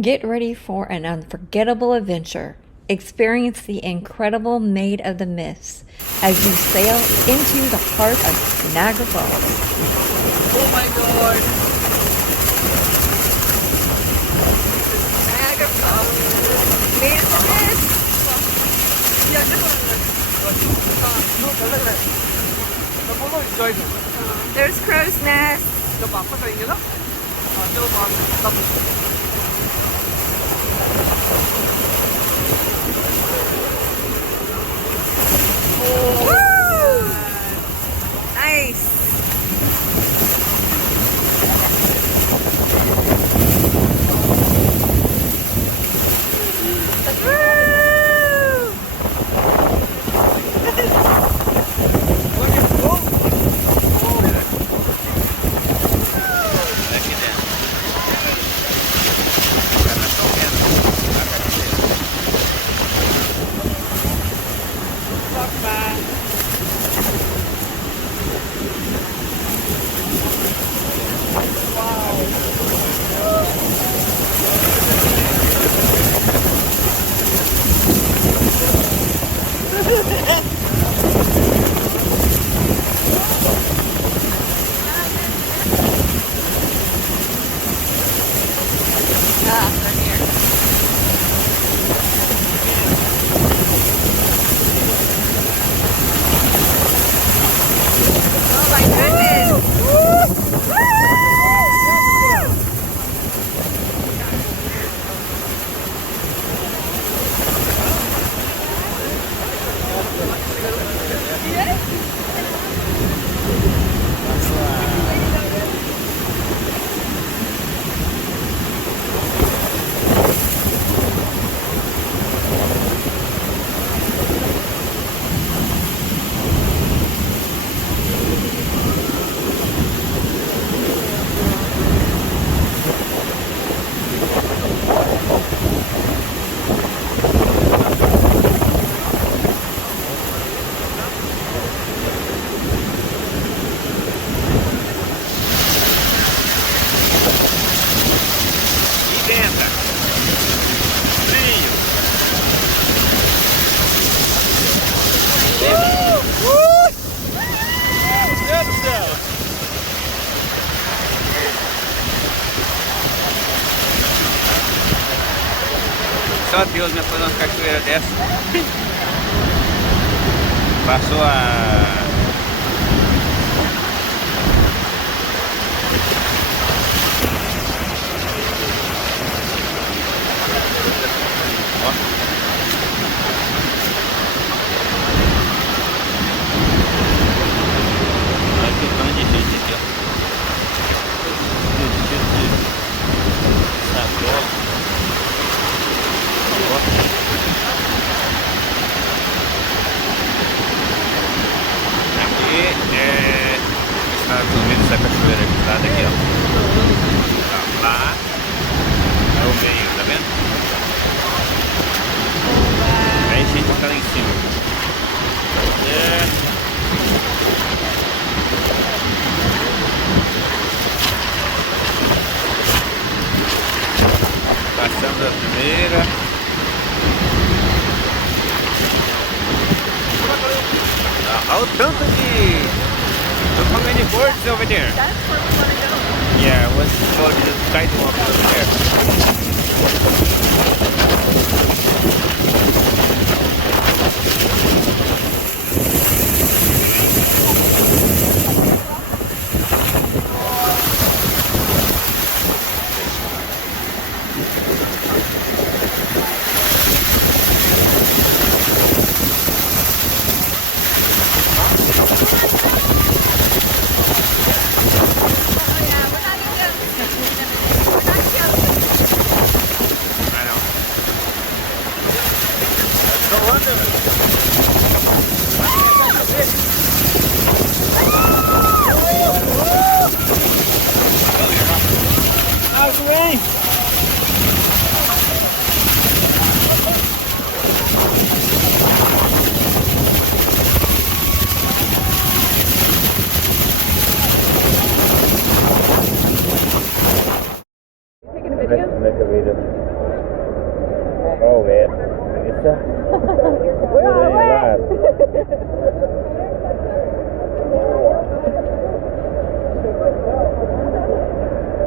Get ready for an unforgettable adventure. Experience the incredible Maid of the Mists as you sail into the heart of Niagara Falls. Oh my god! Niagara Falls! Maid of the Mists! Yeah, this one. There's crow's nest. Woo! Nice. Só Deus me foi numa cachoeira dessa. Passou a... Ó. Olha que tanto de gente aqui, ó. Sacola. Aqui é Estados Unidos, essa cachoeira que tá daqui, ó. Tá, lá é o meio, tá vendo? Aí a gente tá lá em cima. Passando a primeira. Olha o tanto de... Look how many birds over there. That's where we want to go. Yeah, what's called the sidewalk over there. Taking a video? Make a video. We're on our way.